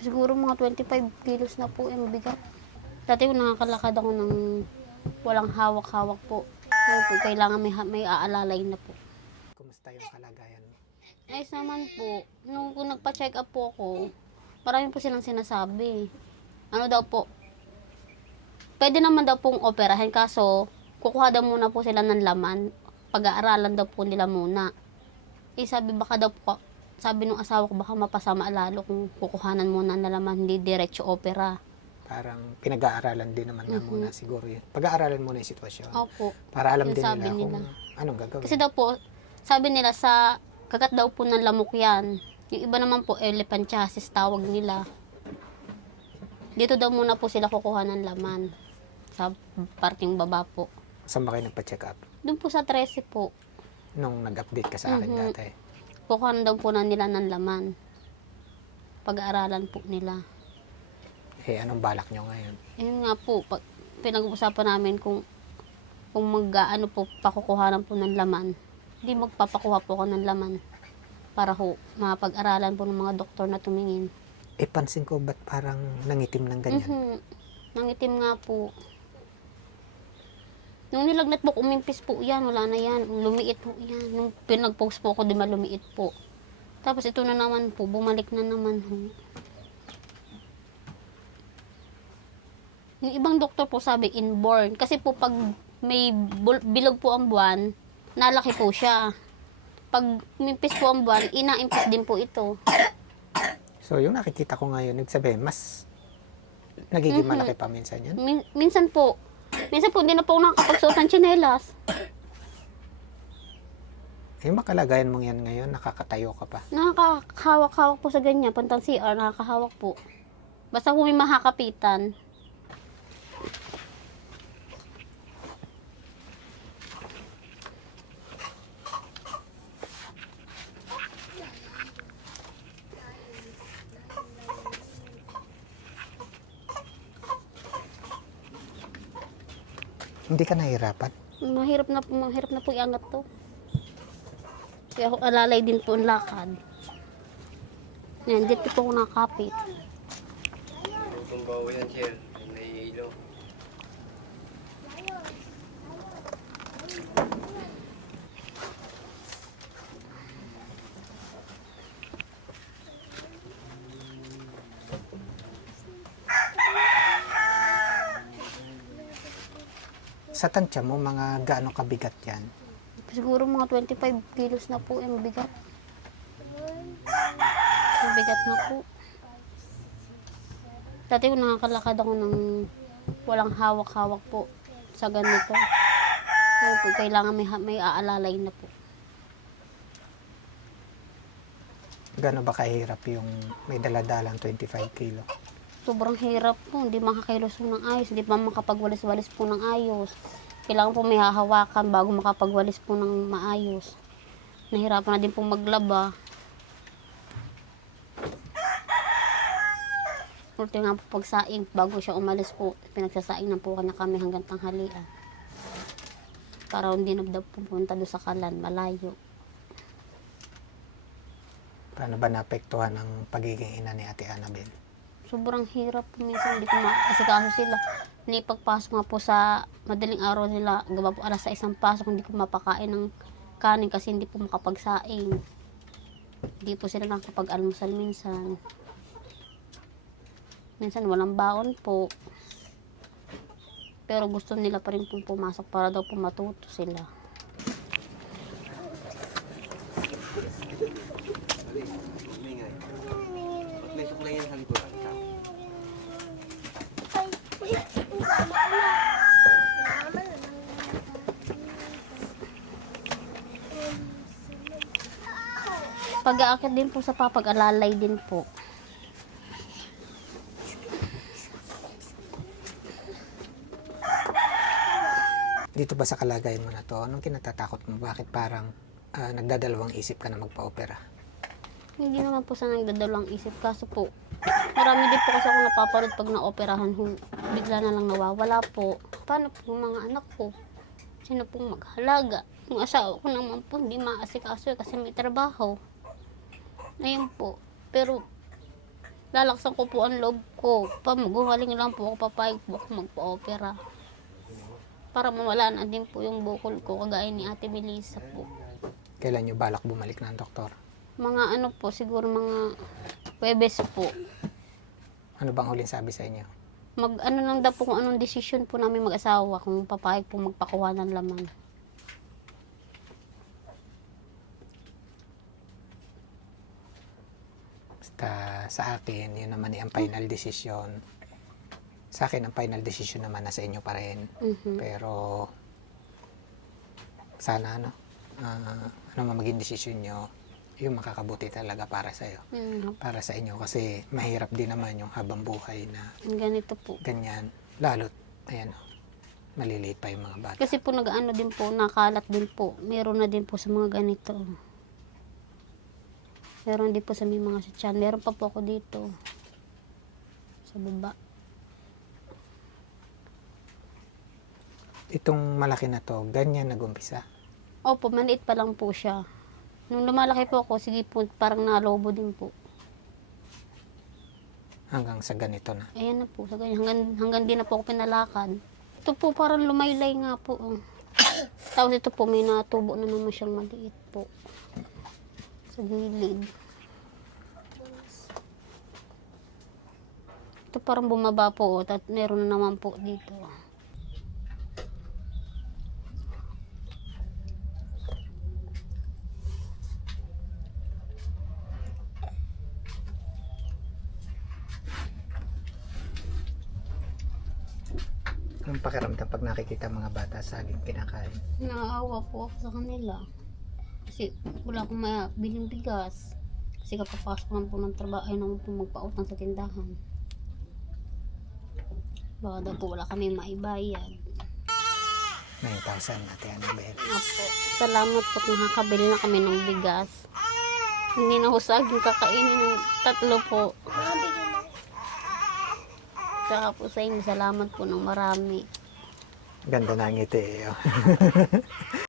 Siguro mga 25 kilos na po yung bigat. Dati ko nakakalakad ako ng walang hawak-hawak po. Ngayon po, kailangan may aalalay na po. Kumusta yung kalagayan mo? Ayos naman po. Nung nagpa-check up po ako, marami po silang sinasabi. Ano daw po, pwede naman daw pong operahin, kaso kukuha daw muna po sila ng laman. Pag-aaralan daw po nila muna. Sabi baka daw po, sabi nung asawa ko, baka mapasama lalo kung kukuhanan muna ng laman, hindi diretso opera. Parang pinag-aaralan din naman nga muna siguro yun. Pag-aaralan muna yung sitwasyon. Opo. Para alam Yung din sabi nila kung nila. anong gagawin. Kasi daw po, sabi nila sa kagat daw po ng lamok yan. Yung iba naman po, elephantiasis tawag nila. Dito daw muna po sila kukuha ng laman. Sa parting baba po. Saan ba kayo nagpa-check up? Doon po sa 13 po. Nung nag-update ka sa akin dati. Kukuha daw po na nila ng laman. Pag-aaralan po nila. Eh, anong balak nyo ngayon? Ayun nga po, pinag-uusapan namin kung mag-ano po, pakukuhanan po ng laman. Hindi magpapakuha po ako ng laman. Para ho, mapag-aralan po ng mga doktor na tumingin. Eh, pansin ko, ba't parang nangitim ng ganyan? Nangitim nga po. Nung nilagnat po, umimpis po yan, wala na yan. Lumiit po yan. Nung pinag-post po ako, di ba lumiit po. Tapos ito na naman po, bumalik na naman ho. Yung ibang doktor po sabi, inborn. Kasi po pag may bilog po ang buwan, nalaki po siya. Pag umimpis po ang buwan, inaimpis din po ito. So, yung nakikita ko ngayon, nagsabi, mas nagiging malaki pa minsan yan? Minsan po, hindi na po ako nakakapagsuot ng tsinelas. Yung makalagayan mong yan ngayon, nakakatayo ka pa. Nakakahawak-hawak po sa ganyan, pantang CR, nakakahawak po. Basta kung may mahakapitan. Hindi ka nahihirapan? Mahirap na po iangat to. Kaya ako alalay din po ang lakad. Yan, dito po ako nakakapit. Kung bawa yan, sir, nahihilo. Sa tansya mo, mga gaano kabigat yan? Siguro mga 25 kilos na po yung bigat. Yung bigat na po. Dati ko nakakalakad ako ng walang hawak-hawak po sa ganito. Ngayon po, kailangan may aalalay na po. Gaano ba kahirap yung may daladalang 25 kilo? Sobrang hirap po, hindi makakailos po ng ayos, hindi pa makapagwalis-walis po ng ayos. Kailangan po may hahawakan bago makapagwalis po ng maayos. Nahirapan na din po maglaba. Ulti nga po pagsaing, bago siya umalis po, pinagsasaing na po na kami hanggang tanghalian. Para hindi na daw pupunta doon sa Kalan, malayo. Paano ba naapektuhan ang pagiging ina ni Ate Annabel? Sobrang hirap po minsan, hindi ko makasikaso sila. Pagpasok nga po sa madaling araw nila, gaba po alas 6 ang pasok, hindi ko mapakain ng kanin kasi hindi po makapagsaing. Hindi po sila nakapag-almusal minsan. Minsan walang baon po. Pero gusto nila pa rin po pumasok para daw po matuto sila. Umingay. Pag may suklay yan sa likuran, Pag-aakit din po sa papag-alalay din po. Dito ba sa kalagayan mo na to, anong kinatatakot mo? Bakit parang nagdadalawang isip ka na magpa-opera? Hindi naman po sa nagdadalawang isip. Kaso po, marami din po kasi ako napapanood pag na-operahan. Bigla na lang nawawala po. Paano po yung mga anak ko? Sino pong maghalaga? Yung asawa ko naman po, hindi maasikaso kasi may trabaho. Ayun po. Pero, lalaksan ko po ang loob ko. Maguhaling lang po ako, papayag po ako magpa-opera. Para mawala na din po yung bukol ko, kagaya ni Ate Melissa po. Kailan nyo balak bumalik ng doktor? Mga ano po, siguro mga Huwebes po. Ano bang huling sabi sa inyo? Ano lang daw po kung anong desisyon po namin mag-asawa, kung papayag po magpakuha ng laman. Basta sa akin, yun naman ang final decision. Sa akin, ang final decision naman nasa inyo pa rin. Mhm. Pero, sana ano man maging desisyon nyo, yung makakabuti talaga para sa'yo. Para sa inyo. Kasi mahirap din naman yung habang buhay na Ganito po. ganyan. Lalo't, ayan, maliliit pa yung mga bata. Kasi po nag-ano din po, nakalat din po. Meron na din po sa mga ganito. Meron din po sa may mga sa tiyan. Meron pa po ako dito. Sa baba. Itong malaki na to, ganyan nag-umpisa. Opo, maliit pa lang po siya. Nung lumalaki po ako, sige po, parang nalobo din po. Hanggang sa ganito na. Ayan na po, sa ganyan. Hanggang di na po ako pinalakad. Ito po, parang lumaylay nga po. Tapos ito po, may natubo na naman siyang maliit po. Sa gilid. Ito parang bumaba po, at meron na naman po dito. Anong pakiramdam pag nakikita mga bata saging kinakain? Naawa po ako sa kanila. Kasi wala akong mabiling bigas. Kasi kapapasok lang po ng trabaho, ay naman po magpautang sa tindahan. Baka daw po wala kami maibayad. 9,000 natin, Annabel. Apo. Salamat po kung nakabili na kami ng bigas. Hindi na ho saging kakainin ng 3 po. Saka po sa inyo, salamat po ng marami. Ganda na ngiti eh. Oh.